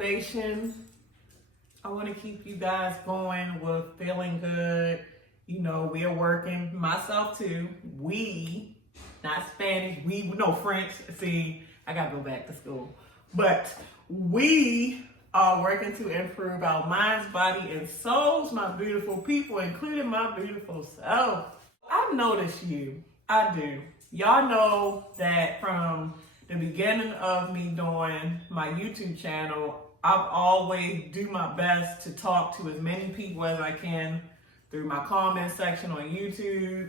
motivation. I want to keep you guys going with feeling good. You know, we're working, myself too. We, not Spanish, no French. See, I got to go back to school. But we are working to improve our minds, body, and souls, my beautiful people, including my beautiful self. I've noticed you. I do. Y'all know that from the beginning of me doing my YouTube channel, I've always do my best to talk to as many people as I can through my comment section on YouTube,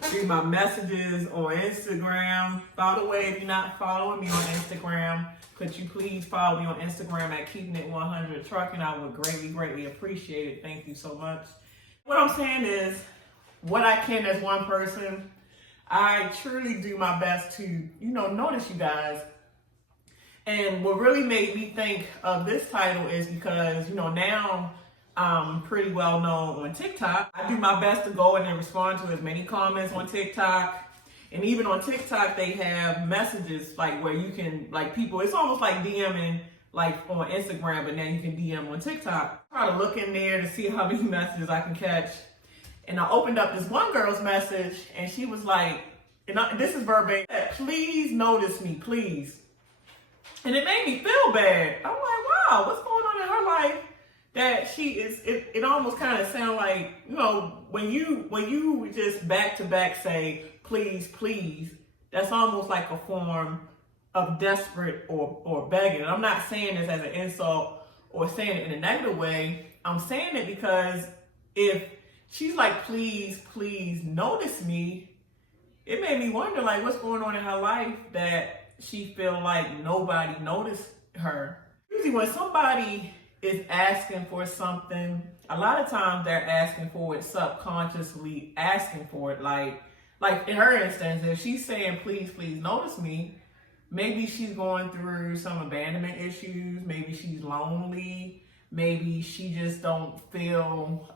through my messages on Instagram. By the way, if you're not following me on Instagram, could you please follow me on Instagram at Keeping It 100 Trucking? I would greatly, greatly appreciate it. Thank you so much. What I'm saying is, what I can as one person, I truly do my best to, notice you guys. And what really made me think of this title is because, now I'm pretty well known on TikTok. I do my best to go in and respond to as many comments on TikTok. And even on TikTok, they have messages like where you can, like people, it's almost like DMing like on Instagram, but now you can DM on TikTok. I try to look in there to see how many messages I can catch. And I opened up this one girl's message and she was like, this is verbatim, please notice me, please. And it made me feel bad. I'm like, wow, what's going on in her life that she is, it almost kind of sound like, when you just back to back say, please, please, that's almost like a form of desperate or begging. And I'm not saying this as an insult or saying it in a negative way. I'm saying it because if she's like, please, please notice me, it made me wonder, like, what's going on in her life that she feel like nobody noticed her. Usually when somebody is asking for something, a lot of times they're asking for it subconsciously, asking for it. Like in her instance, if she's saying, please, please notice me, maybe she's going through some abandonment issues. Maybe she's lonely. Maybe she just don't feel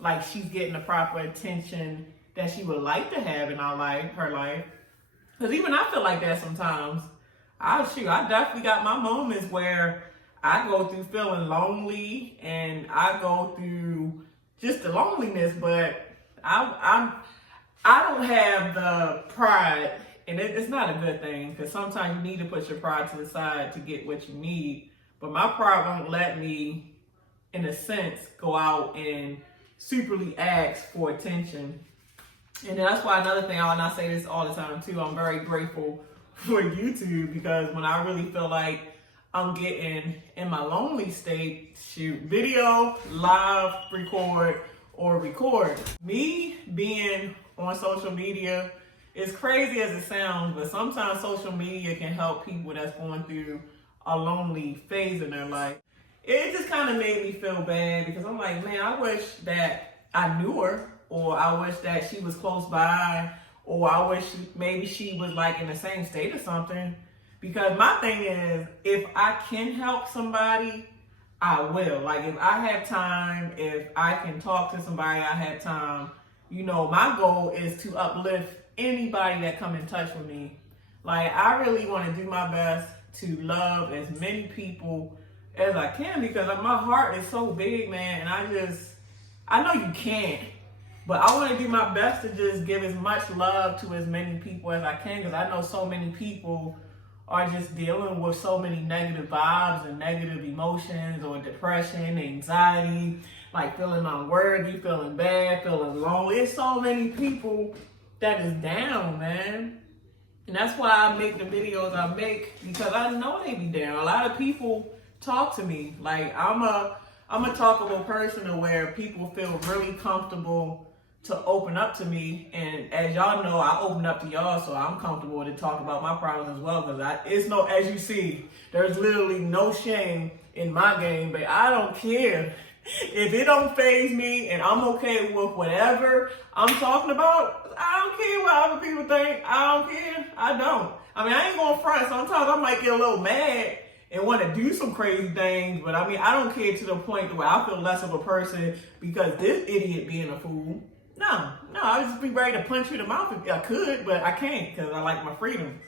like she's getting the proper attention that she would like to have in her life. Because even I feel like that sometimes. I definitely got my moments where I go through feeling lonely and I go through just the loneliness, but I don't have the pride, and it's not a good thing because sometimes you need to put your pride to the side to get what you need. But my pride won't let me, in a sense, go out and superly ask for attention. And that's why another thing, and I say this all the time too, I'm very grateful for YouTube because when I really feel like I'm getting in my lonely state, shoot video, live, record. Me being on social media, as crazy as it sounds, but sometimes social media can help people that's going through a lonely phase in their life. It just kind of made me feel bad because I'm like, man, I wish that I knew her, or I wish that she was close by, or I wish maybe she was like in the same state or something. Because my thing is, if I can help somebody, I will. Like if I have time, if I can talk to somebody, I have time. My goal is to uplift anybody that come in touch with me. Like I really want to do my best to love as many people as I can because my heart is so big, man. And I know you can't. But I want to do my best to just give as much love to as many people as I can because I know so many people are just dealing with so many negative vibes and negative emotions or depression, anxiety, like feeling unworthy, feeling bad, feeling lonely. It's so many people that is down, man. And that's why I make the videos I make because I know they be down. A lot of people talk to me. Like I'm a talkable person to where people feel really comfortable to open up to me, and as y'all know, I open up to y'all, so I'm comfortable to talk about my problems as well. Because as you see, there's literally no shame in my game, but I don't care if it don't faze me, and I'm okay with whatever I'm talking about. I don't care what other people think. I don't care. I don't. I ain't gonna front. Sometimes I might get a little mad and want to do some crazy things, but I don't care to the point where I feel less of a person because this idiot being a fool. No, I would just be ready to punch you in the mouth if I could, but I can't because I like my freedom.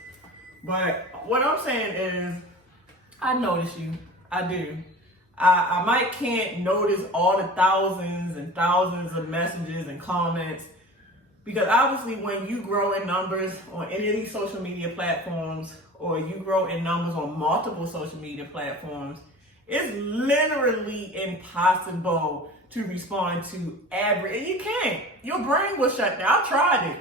But what I'm saying is, I notice you. I do. I might can't notice all the thousands and thousands of messages and comments, because obviously when you grow in numbers on any of these social media platforms, or you grow in numbers on multiple social media platforms, it's literally impossible to respond to every, and you can't. Your brain will shut down. I tried it.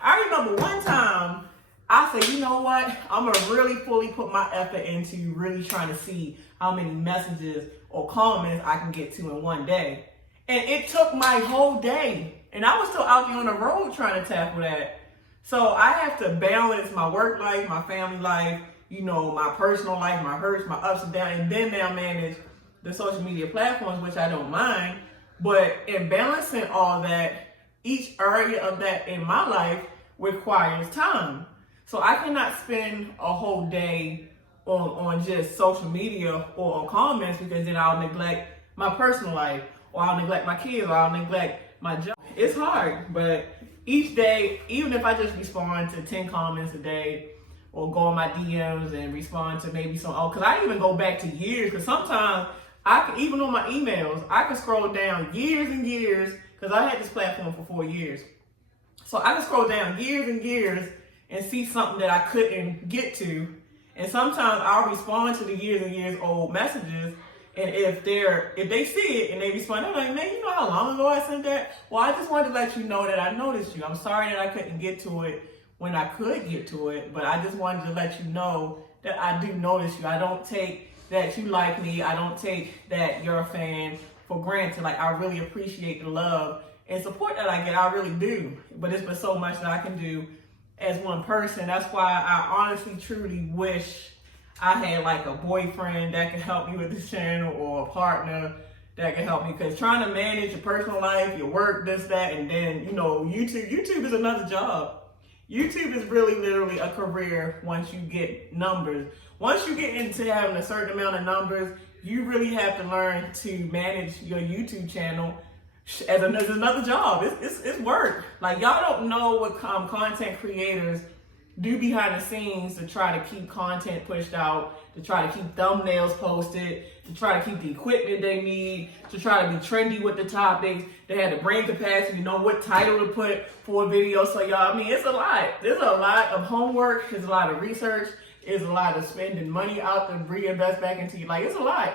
I remember one time I said, you know what? I'm gonna really fully put my effort into really trying to see how many messages or comments I can get to in one day. And it took my whole day. And I was still out there on the road trying to tackle that. So I have to balance my work life, my family life, you know, my personal life, my hurts, my ups and downs, and then now manage the social media platforms, which I don't mind. But in balancing all that, each area of that in my life requires time. So I cannot spend a whole day on just social media or on comments, because then I'll neglect my personal life, or I'll neglect my kids, or I'll neglect my job. It's hard, but each day, even if I just respond to 10 comments a day, or go on my DMs and respond to maybe some, because I even go back to years, because sometimes I can, even on my emails, I can scroll down years and years, because I had this platform for 4 years. So I can scroll down years and years and see something that I couldn't get to. And sometimes I'll respond to the years and years old messages. And if they see it and they respond, I'm like, man, you know how long ago I sent that? Well, I just wanted to let you know that I noticed you. I'm sorry that I couldn't get to it when I could get to it, but I just wanted to let you know that I do notice you. I don't take that you like me. I don't take that you're a fan for granted. Like, I really appreciate the love and support that I get. I really do. But it's been so much that I can do as one person. That's why I honestly, truly wish I had like a boyfriend that could help me with this channel, or a partner that can help me, because trying to manage your personal life, your work, this, that, and then, you know, YouTube is another job. YouTube is really literally a career once you get numbers. Once you get into having a certain amount of numbers, you really have to learn to manage your YouTube channel as another job. It's work. Like, y'all don't know what content creators do behind the scenes to try to keep content pushed out, to try to keep thumbnails posted, to try to keep the equipment they need, to try to be trendy with the topics. They had the brain capacity to know what title to put for a video. So y'all, I mean, it's a lot. There's a lot of homework. There's a lot of research. There's a lot of spending money out to reinvest back into you. Like, it's a lot.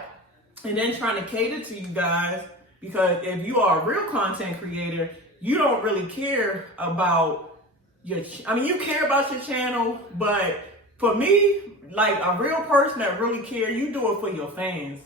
And then trying to cater to you guys, because if you are a real content creator, you don't really care about you care about your channel, but for me, like a real person that really care, you do it for your fans.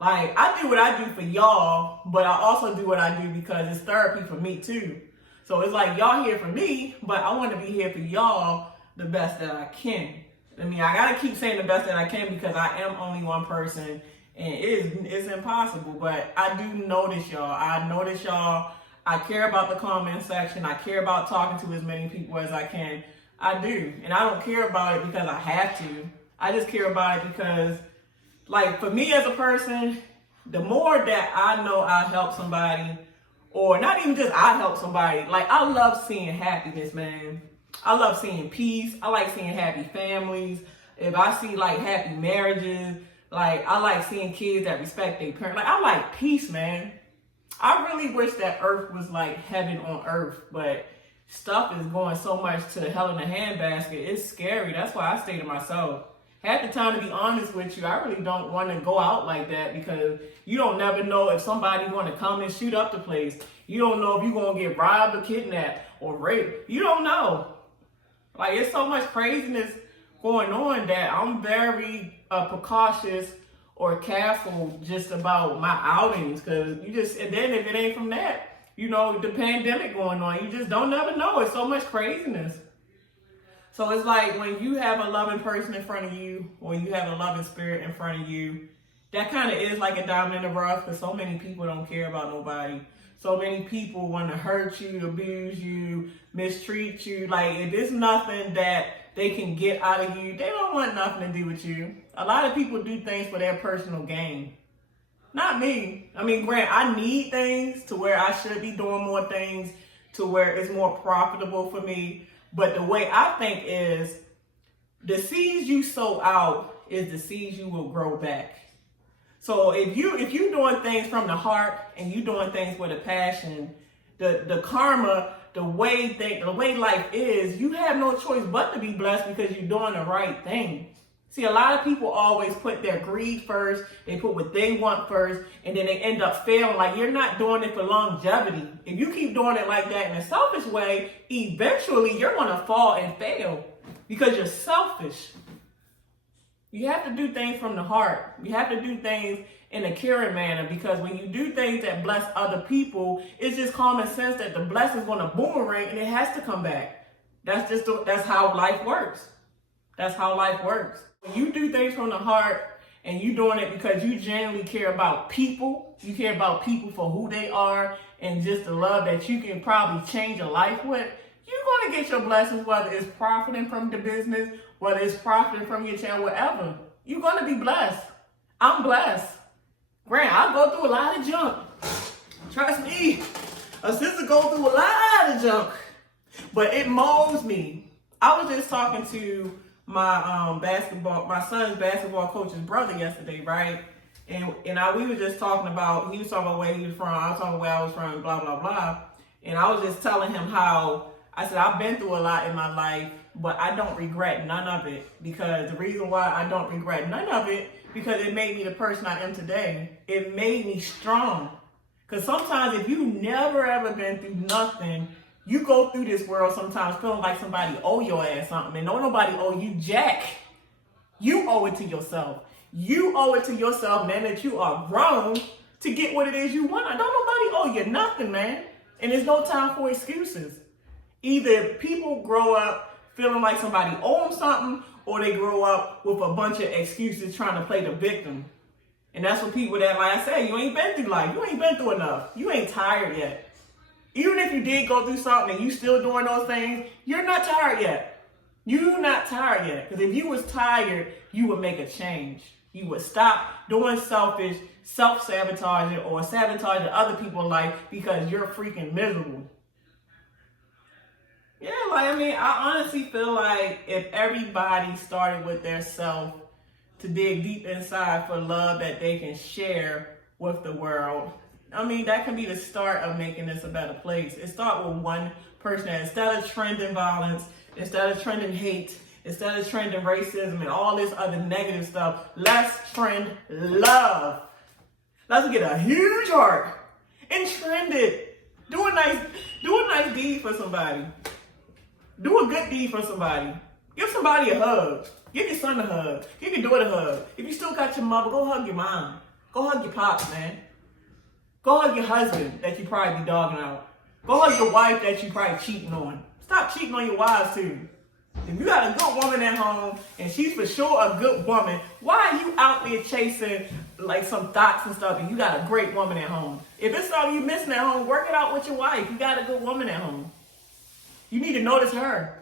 Like, I do what I do for y'all, but I also do what I do because it's therapy for me too. So it's like, y'all here for me, but I want to be here for y'all the best that I can. I mean, I gotta keep saying the best that I can, because I am only one person, and it's impossible. But I do notice y'all. I notice y'all. I care about the comment section. I care about talking to as many people as I can. I do. And I don't care about it because I have to. I just care about it because, like, for me as a person, the more that I know I help somebody, or not even just I help somebody, like, I love seeing happiness, man. I love seeing peace. I like seeing happy families. If I see, like, happy marriages, like, I like seeing kids that respect their parents. Like, I like peace, man. I really wish that earth was like heaven on earth, but stuff is going so much to hell in a handbasket. It's scary. That's why I stay to myself. Half the time, to be honest with you, I really don't want to go out like that, because you don't never know if somebody want to come and shoot up the place. You don't know if you're going to get robbed or kidnapped or raped. You don't know. Like, it's so much craziness going on that I'm very precautious or careful just about my outings, because and then if it ain't from that, you know, the pandemic going on, you just don't never know. It's so much craziness. So it's like, when you have a loving person in front of you, or you have a loving spirit in front of you, that kind of is like a diamond in the rough, because so many people don't care about nobody. So many people want to hurt you, abuse you, mistreat you. Like, if there's nothing that they can get out of you, they don't want nothing to do with you. A lot of people do things for their personal gain. Not me. I mean, granted, I need things to where I should be doing more things to where it's more profitable for me. But the way I think is, the seeds you sow out is the seeds you will grow back. So if you doing things from the heart and you doing things with a passion, the karma, the way life is, you have no choice but to be blessed because you're doing the right thing. See, a lot of people always put their greed first, they put what they want first, and then they end up failing. Like, you're not doing it for longevity. If you keep doing it like that in a selfish way, eventually you're going to fall and fail because you're selfish. You have to do things from the heart. You have to do things in a caring manner, because when you do things that bless other people, it's just common sense that the blessing is going to boomerang and it has to come back. That's how life works. That's how life works. When you do things from the heart and you doing it because you genuinely care about people, you care about people for who they are and just the love that you can probably change your life with, you're going to get your blessings, whether it's profiting from the business, whether it's profiting from your channel, whatever. You're going to be blessed. I'm blessed. Grant, I go through a lot of junk. Trust me, a sister go through a lot of junk, but it molds me. I was just talking to my son's basketball coach's brother yesterday, right? And we were just talking about, he was talking about where he was from, I was talking about where I was from, blah, blah, blah. And I was just telling him how, I said, I've been through a lot in my life, but I don't regret none of it. Because the reason why I don't regret none of it, because it made me the person I am today. It made me strong. Because sometimes if you never ever been through nothing, you go through this world sometimes feeling like somebody owe your ass something, and don't nobody owe you jack. You owe it to yourself. You owe it to yourself, man, that you are grown to get what it is you want. Don't nobody owe you nothing, man. And there's no time for excuses. Either people grow up feeling like somebody owe them something, or they grow up with a bunch of excuses trying to play the victim. And that's what people that, like I said, you ain't been through life. You ain't been through enough. You ain't tired yet. Even if you did go through something and you still doing those things, you're not tired yet. You're not tired yet. Because if you was tired, you would make a change. You would stop doing selfish, self-sabotaging, or sabotaging other people's life because you're freaking miserable. Yeah, I honestly feel like if everybody started with their self to dig deep inside for love that they can share with the world, that can be the start of making this a better place. It starts with one person that instead of trending violence, instead of trending hate, instead of trending racism and all this other negative stuff, let's trend love. Let's get a huge heart and trend it. Do a nice deed for somebody. Do a good deed for somebody. Give somebody a hug. Give your son a hug. Give your daughter a hug. If you still got your mother, go hug your mom. Go hug your pops, man. Go hug your husband that you probably be dogging out. Go hug your wife that you probably cheating on. Stop cheating on your wives too. If you got a good woman at home, and she's for sure a good woman, why are you out there chasing like some thoughts and stuff and you got a great woman at home? If it's something you missing at home, work it out with your wife. You got a good woman at home. You need to notice her.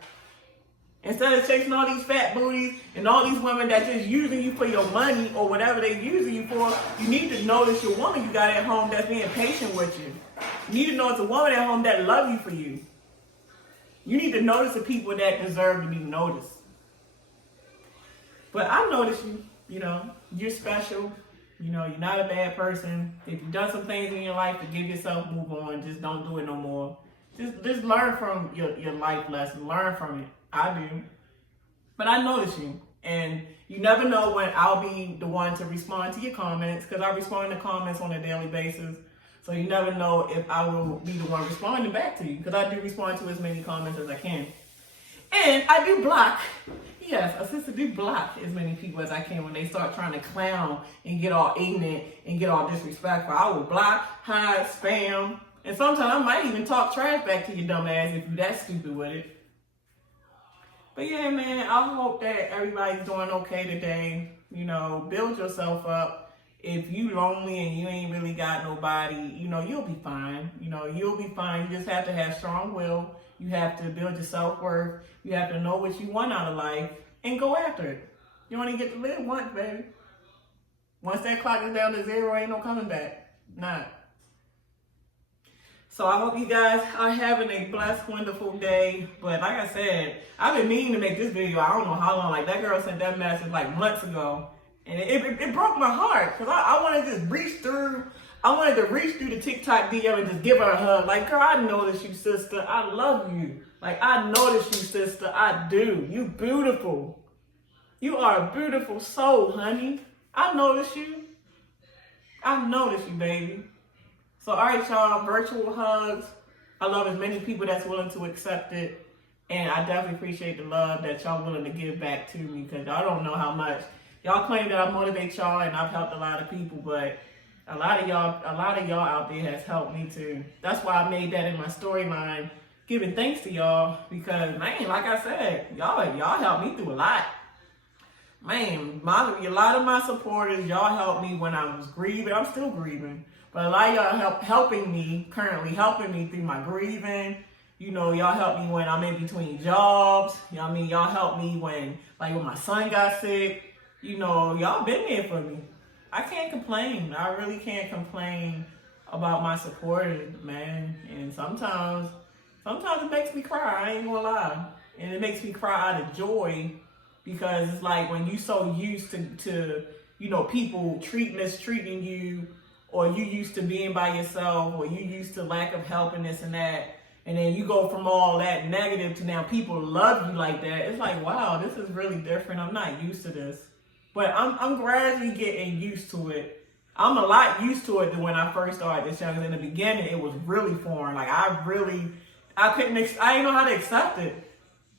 Instead of chasing all these fat booties and all these women that just using you for your money or whatever they're using you for, you need to notice your woman you got at home that's being patient with you. You need to notice a woman at home that love you for you. You need to notice the people that deserve to be noticed. But I notice you, you're special. You're not a bad person. If you've done some things in your life, forgive yourself, move on. Just don't do it no more. Just learn from your life lesson. Learn from it. I do. But I notice you. And you never know when I'll be the one to respond to your comments, because I respond to comments on a daily basis. So you never know if I will be the one responding back to you, because I do respond to as many comments as I can. And I do block. Yes, a sister do block as many people as I can when they start trying to clown and get all ignorant and get all disrespectful. I will block, hide, spam. And sometimes I might even talk trash back to your dumb ass if you're that stupid with it. But yeah, man, I hope that everybody's doing okay today. Build yourself up. If you lonely and you ain't really got nobody, you'll be fine. You'll be fine. You just have to have strong will. You have to build your self-worth. You have to know what you want out of life and go after it. You only get to live once, baby. Once that clock is down to 0, ain't no coming back. Not. So I hope you guys are having a blessed, wonderful day. But like I said, I've been meaning to make this video. I don't know how long. Like, that girl sent that message like months ago. And it broke my heart because I wanted to just reach through. I wanted to reach through the TikTok DM and just give her a hug. Like, girl, I notice you, sister. I love you. Like, I notice you, sister. I do. You beautiful. You are a beautiful soul, honey. I notice you. I notice you, baby. So, all right, y'all, virtual hugs. I love as many people that's willing to accept it. And I definitely appreciate the love that y'all willing to give back to me because y'all don't know how much. Y'all claim that I motivate y'all and I've helped a lot of people, but a lot of y'all out there has helped me too. That's why I made that in my storyline, giving thanks to y'all because, man, like I said, y'all helped me through a lot. Man, a lot of my supporters, y'all helped me when I was grieving. I'm still grieving. But a lot of y'all helping me through my grieving. You know, y'all help me when I'm in between jobs. You know what I mean? Y'all help me when my son got sick. You know, y'all been there for me. I can't complain. I really can't complain about my supporters, man. And sometimes it makes me cry. I ain't gonna lie. And it makes me cry out of joy because it's like when you so used to people mistreating you, or you used to being by yourself, or you used to lack of help and this and that, and then you go from all that negative to now people love you like that. It's like, wow, this is really different. I'm not used to this. But I'm gradually getting used to it. I'm a lot used to it than when I first started this channel. In the beginning, it was really foreign. Like I didn't know how to accept it.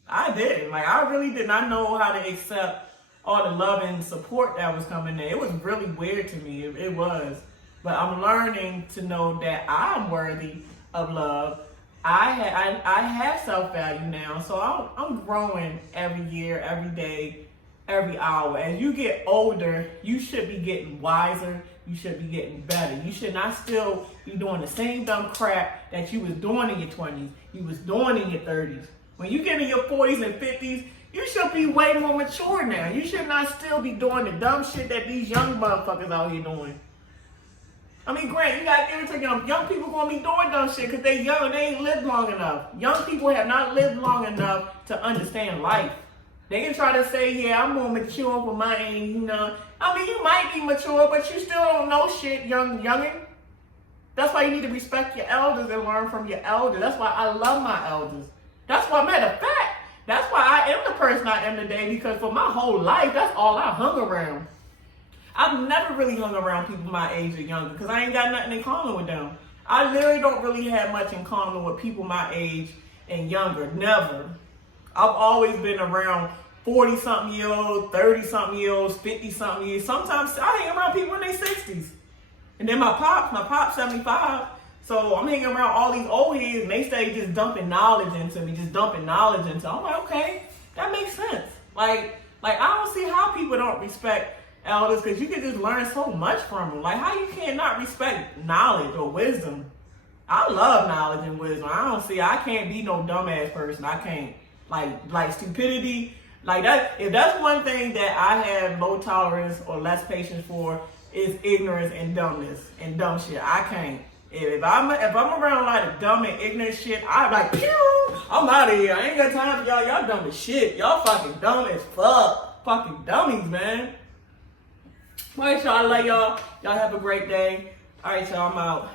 I didn't. Like I really did not know how to accept all the love and support that was coming in. It was really weird to me. It was. But I'm learning to know that I'm worthy of love. I have self-value now. So I'm growing every year, every day, every hour. As you get older, you should be getting wiser. You should be getting better. You should not still be doing the same dumb crap that you was doing in your 20s, you was doing in your 30s. When you get in your 40s and 50s, you should be way more mature now. You should not still be doing the dumb shit that these young motherfuckers out here doing. I mean, Grant, you gotta give it to them. Young people gonna be doing dumb shit because they young and they ain't lived long enough. Young people have not lived long enough to understand life. They can try to say, yeah, I'm more mature for my age, you know. I mean, you might be mature, but you still don't know shit, youngin'. That's why you need to respect your elders and learn from your elders. That's why I love my elders. That's why, matter of fact, that's why I am the person I am today, because for my whole life, that's all I hung around. I've never really hung around people my age or younger because I ain't got nothing in common with them. I literally don't really have much in common with people my age and younger. Never. I've always been around 40-something year olds, 30-something year olds, 50-something years. Sometimes I hang around people in their 60s. And then my pop's 75. So I'm hanging around all these old heads and they stay just dumping knowledge into me, I'm like, okay, that makes sense. Like I don't see how people don't respect elders, because you can just learn so much from them. Like, how you can't not respect knowledge or wisdom? I love knowledge and wisdom. I can't be no dumbass person. I can't. Like stupidity, like that. If that's one thing that I have low tolerance or less patience for, is ignorance and dumbness and dumb shit. I can't. If I'm around a lot of dumb and ignorant shit, I'm like, pew, I'm out of here. I ain't got time for y'all. Y'all dumb as shit. Y'all fucking dumb as fuck. Fucking dummies, man. All right, y'all. I love y'all. Y'all have a great day. All right, y'all. I'm out.